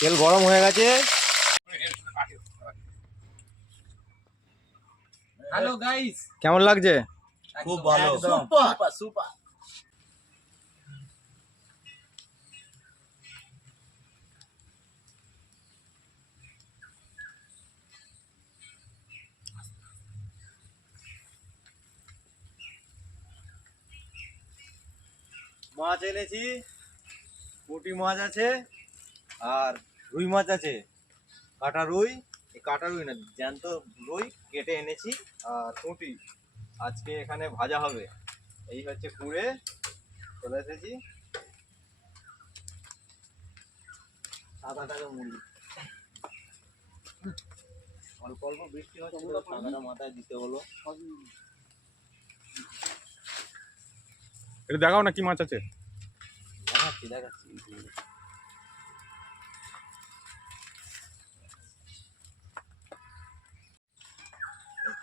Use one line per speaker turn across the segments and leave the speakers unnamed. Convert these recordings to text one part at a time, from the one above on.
তেল গরম হয়ে গেছে।
হ্যালো গাইস
কেমন লাগছে?
খুব ভালো।
সুপার সুপার
মাছ এনেছি পুঁটি মাছ আছে আর রুই মাছ আছে। কাটা রুই এই কাটা রুই না জ্যান্ত রুই কেটে এনেছি আর পুঁটি আজকে এখানে ভাজা হবে। এই হচ্ছে কুড়ে চলে এসেছি। সাদা টাকা মুড়ি। অল্প অল্প বৃষ্টি হচ্ছে সাদাটা মাথায় দিতে হলো।
এটা দেখাও না কি মাছ আছে।
দেখাচ্ছি দেখাচ্ছি।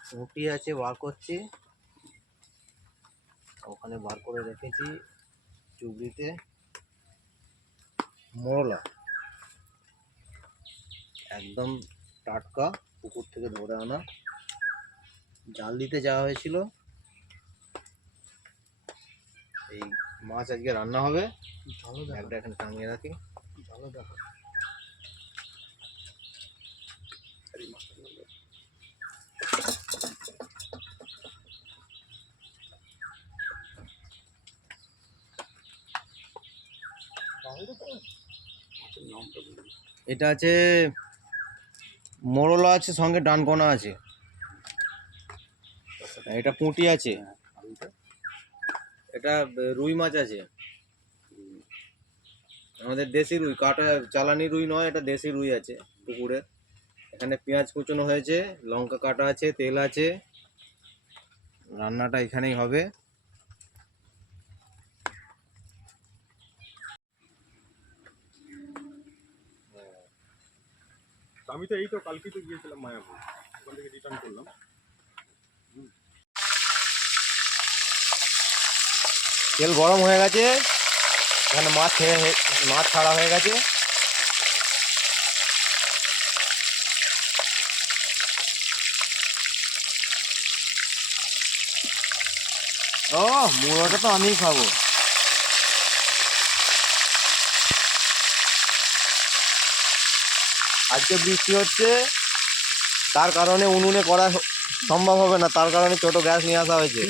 পুঁটি আছে বার করছি। ওখানে বার করে রেখেছি চুবড়িতে। মোরলা। একদম টাটকা পুকুর থেকে ধরে আনা। জাল দিতে যাওয়া হয়েছিল। এই মাছ আজকে রান্না হবে। একটা এখানে টাঙিয়ে রাখি। এটা আছে মোরলা আছে, সঙ্গে ডানকোনা আছে। এটা পুঁটি আছে। এটা, রুই মাছ আছে। আমাদের দেশি রুই, কাটা, চালানি রুই নয়, এটা দেশি রুই আছে পুকুরে। এখানে পেঁয়াজ কুচনো হয়েছে লঙ্কা কাটা আছে তেল আছে। রান্নাটা এখানেই হবে।
আমি তো এই তো কালকে তো গিয়েছিলাম মায়াপুর। ওখান থেকে রিটার্ন করলাম।
তেল গরম হয়ে গেছে। এখানে মাছ মাছ ছাড়া হয়ে গেছে। ও মুড়োটা তো আমিই খাব। আজকে বৃষ্টি হচ্ছে তার কারণে উনুনে করা সম্ভব হবে না তার কারণে ছোট গ্যাস নিয়ে আসা হয়েছে।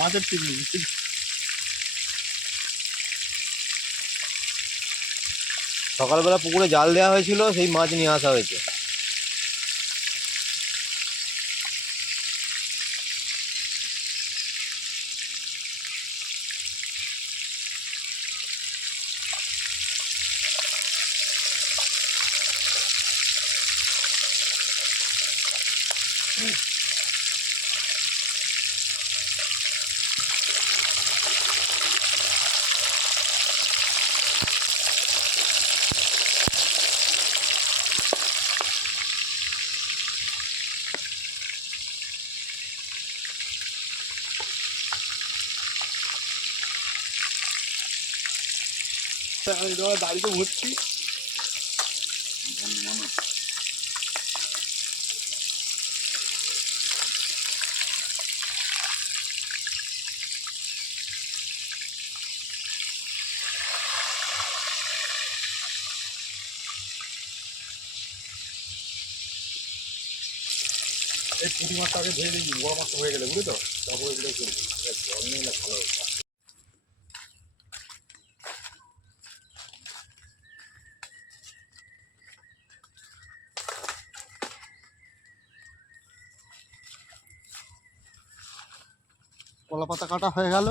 মাছের পিকনিক
সকালবেলা পুকুরে জাল দেওয়া হয়েছিল সেই মাছ নিয়ে আসা হয়েছে।
দাঁড়িয়ে ঘুরছি এই পুঁটি মাছটা আগে দিই, বড় মাছটা হয়ে গেলে, বুঝলি তো? তারপরে জল নিয়ে ভালো হবে
কলা পাতা কাটা হয়ে গেল।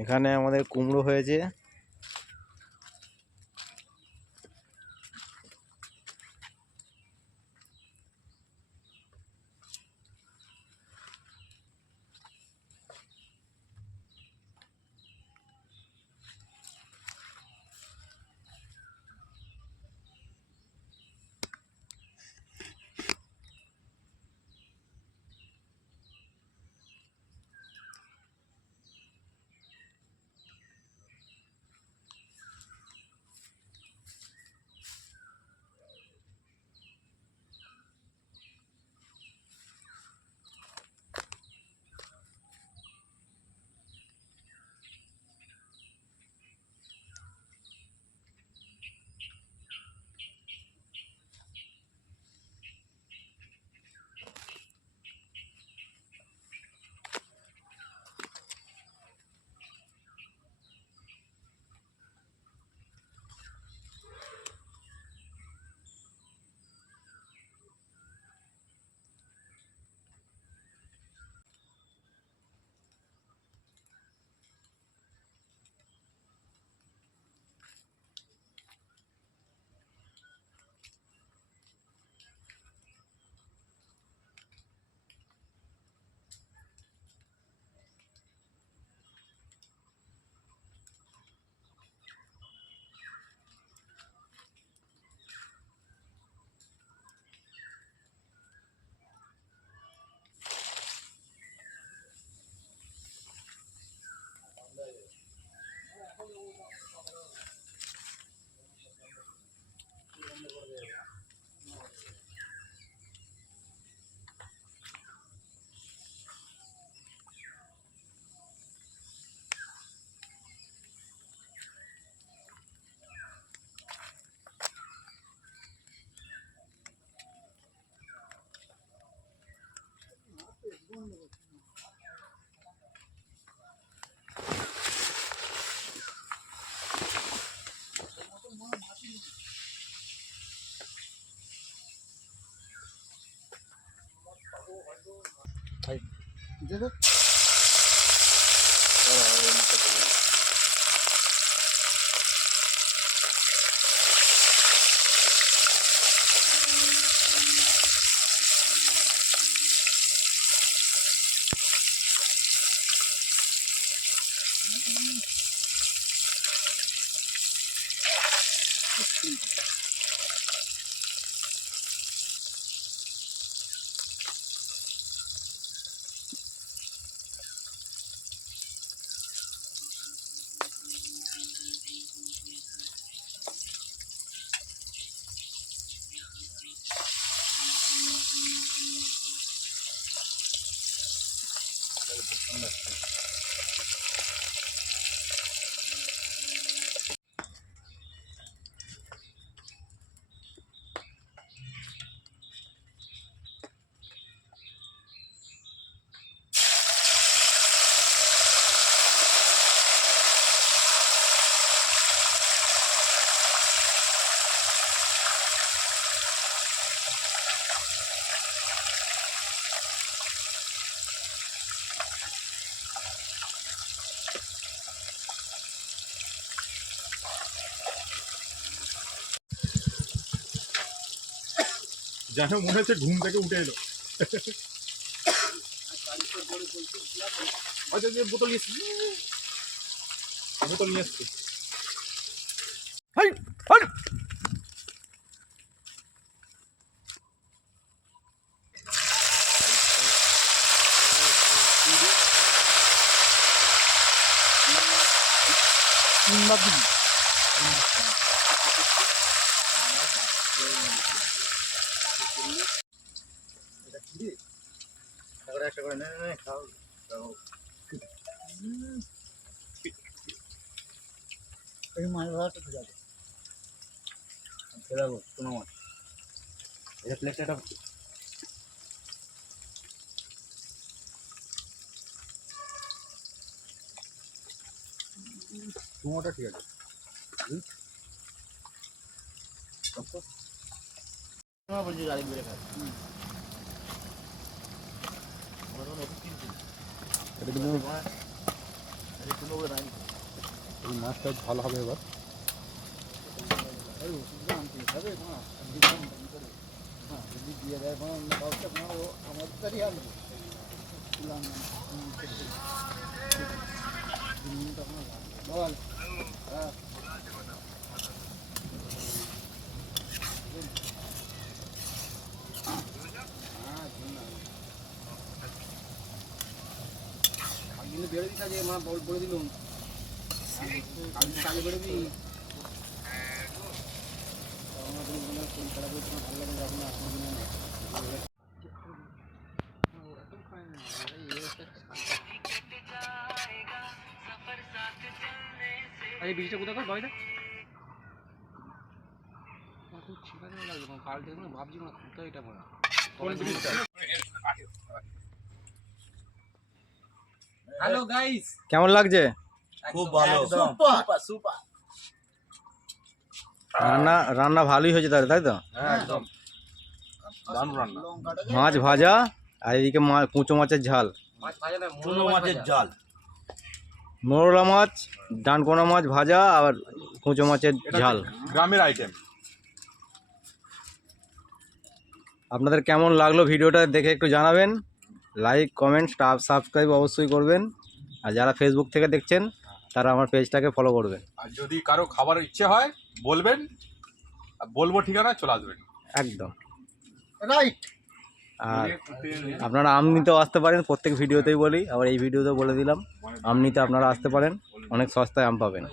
এখানে আমাদের কুমড়ো হয়েছে।
দেখো
যেন মনে হচ্ছে ঘুম থেকে উঠে এলো। আচ্ছা যে বোতল নিয়ে বোতল নিয়ে এসছি।
তিনবার
একটা করে একটা করে নে নে, নে খাও খাও।
এই মাছ ধরাটা ঠিক আছে
খেলাবো কোনো মাছ এটা প্লেটটা একটা
তোমারটা ঠিক আছে এই মাছটা ভালো হবে এবার।
এই ওষুধটা আনতে হবে না দিলাম দাম করে হ্যাঁ যদি দিয়ে দেয় কোনো অন্য কাউকে না ও আমার কাছেই আনবে দিলাম না হুম, ঠিক আছে। ঠিক আছে। তিন দিন তখন লাগবে। বল হ্যাঁ হ্যাঁ, দিন না।
কিন্তু বেরো দিস আজকে মা, বল, বলে দিলুম। কালে বেরোবি?
মনে কোন ভালো লাগে কোনো
আরে বীজটা কোথায় কর, বাড়িটা? খুব আছে লাগবে কাল থেকে ভাবছি না কোথায় এটা ভরা হ্যালো গাইস
কেমন লাগছে?
খুব ভালো।
সুপার
সুপার
রান্না রান্না ভালোই হয়েছে তাহলে তাই তো?
হ্যাঁ একদম। রান্না।
মাছ ভাজা আর এদিকে কুঁচো মাছের ঝাল।
চুনো মাছের জাল
মোরলা মাছ ডানকোনা মাছ ভাজা আর কুঁচো মাছের ঝাল।
গ্রামের আইটেম
আপনাদের কেমন লাগল ভিডিওটা দেখে একটু জানাবেন। লাইক কমেন্ট সাবস্ক্রাইব অবশ্যই করবেন। আর যারা ফেসবুক থেকে দেখছেন তারা আমার পেজটাকে ফলো করবেন।
আর যদি কারও খাবার ইচ্ছে হয় বলবেন। বলব ঠিকানা চলে আসবেন।
একদম।
রাইট
আর আপনারা আম নিতেও আসতে পারেন প্রত্যেক ভিডিওতেই বলি। আবার এই ভিডিওতেও বলে দিলাম আম নিতে আপনারা আসতে পারেন অনেক সস্তায় আম পাবেন।